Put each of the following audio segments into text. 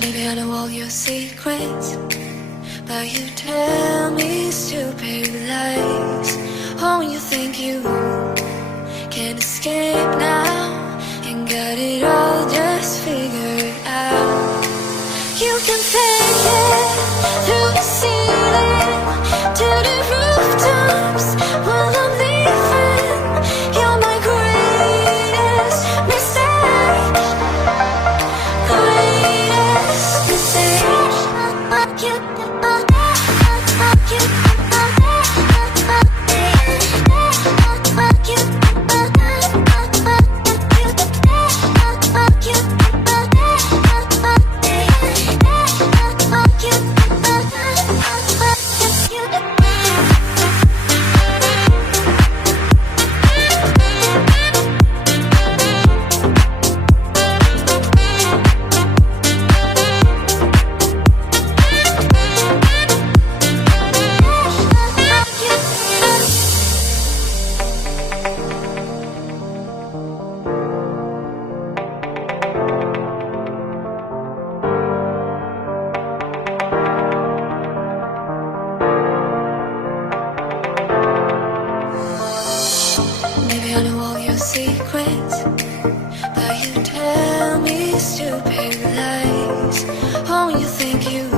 Baby, I know all your secrets, but you tell me stupid lies. Oh, you think you can escape now and got it all just figured out. You can fake it through the ceiling to the rooftops while I'm leaving. You're my greatest mistake, greatest mistake. Maybe I know all your secrets, but you tell me stupid lies. Oh, you think you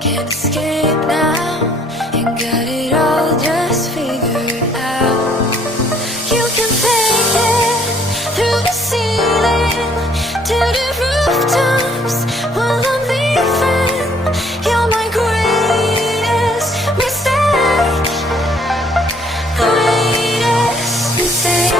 can escape now and got it all just figured out. You can fake it through the ceiling to the rooftops while I'm leaving. You're my greatest mistake, greatest mistake.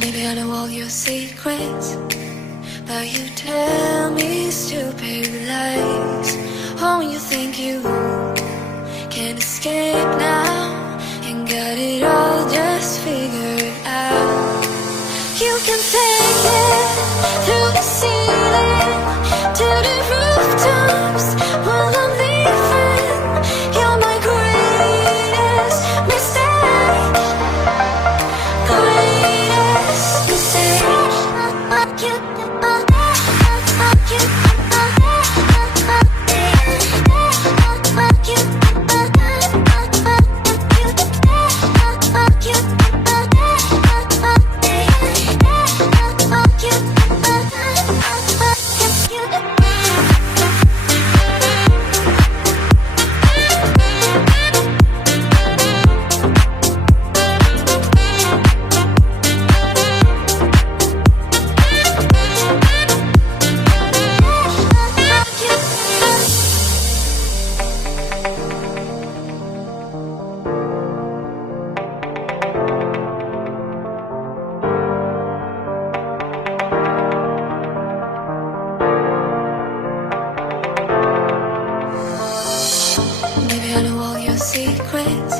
Baby, I know all your secrets, but you tell me stupid lies. Oh, you think you can escape now and got it all just figured out. You can take it through the ceiling to the rooftops while I'm leaving. You're my greatest mistake, greatest mistake. Maybe I know all your secrets,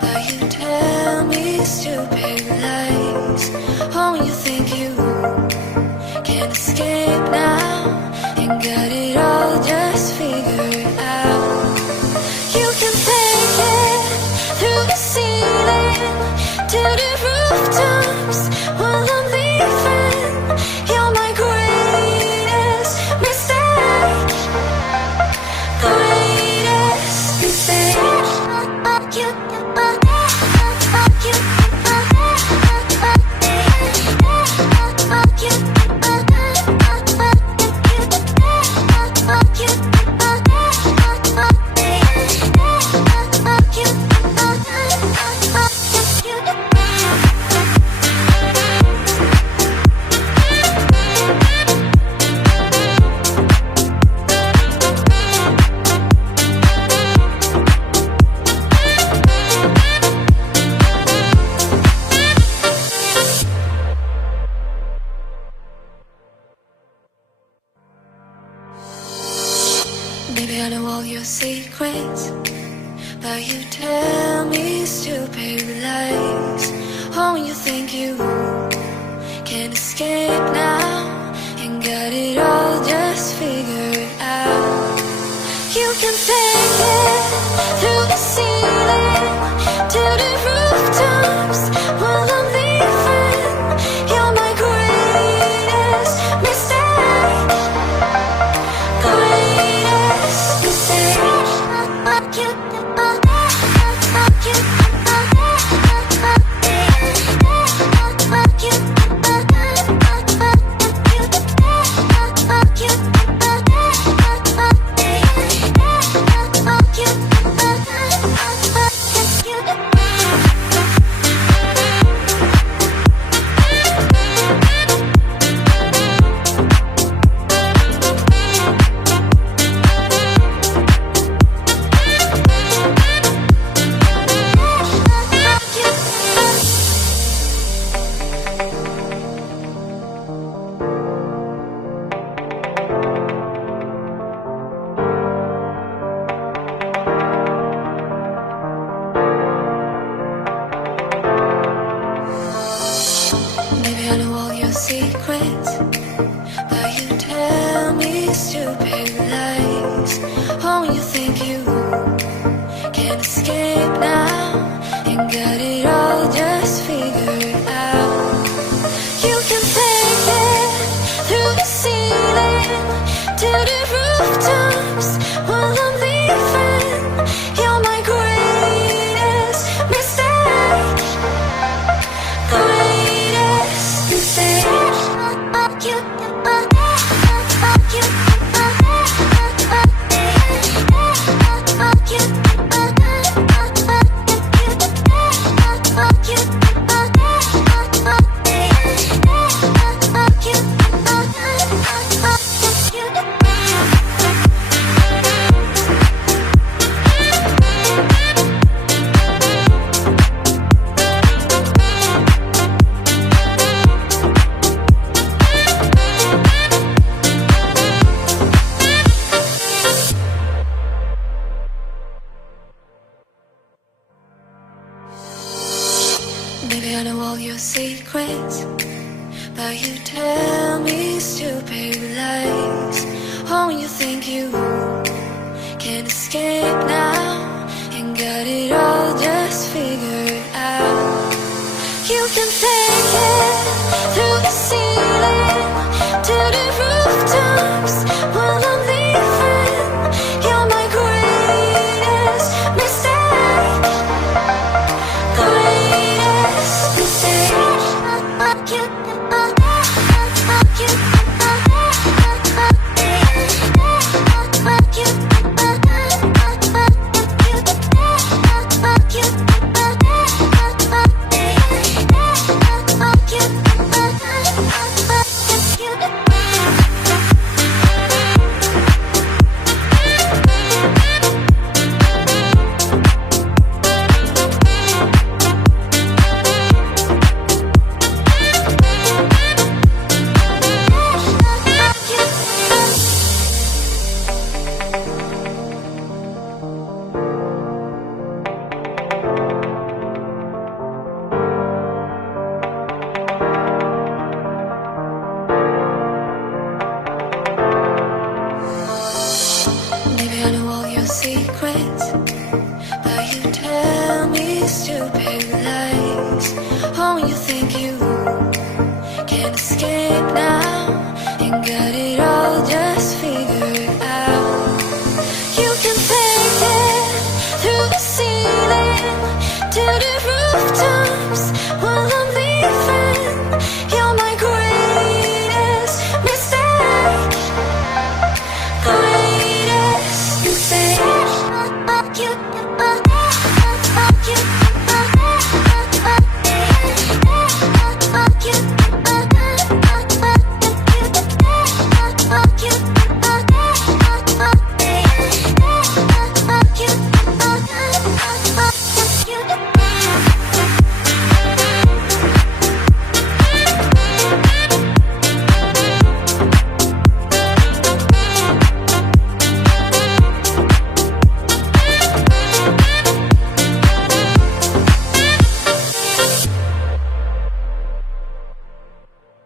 but you tell me stupid lies. Oh, you think you can escape now and got it all just figured out. You can take it through the ceiling to the rooftops while I'm leaving. You're my greatest mistake, greatest mistake. Maybe I know all your secrets, but you tell me stupid lies. Oh, you think you can escape now and got it all just figured out. You can take it through the ceiling to the rooftops while I'm leaving. You're my greatest mistake, greatest mistake. Maybe I know all your secrets, but you tell me stupid lies. Oh, you think you can escape now and got it all just figured out. You can take it through the ceiling to the rooftops while I'm leaving. You're my greatest mistake, greatest mistake. secrets, but you tell me stupid lies. Oh, you think you can escape now and got it all just figured out. You can take it through the ceiling to the rooftops while I'm leaving. You're my greatest mistake, greatest mistake. Maybe I know all your secrets, but you tell me stupid lies. Oh, you think you can escape now and got it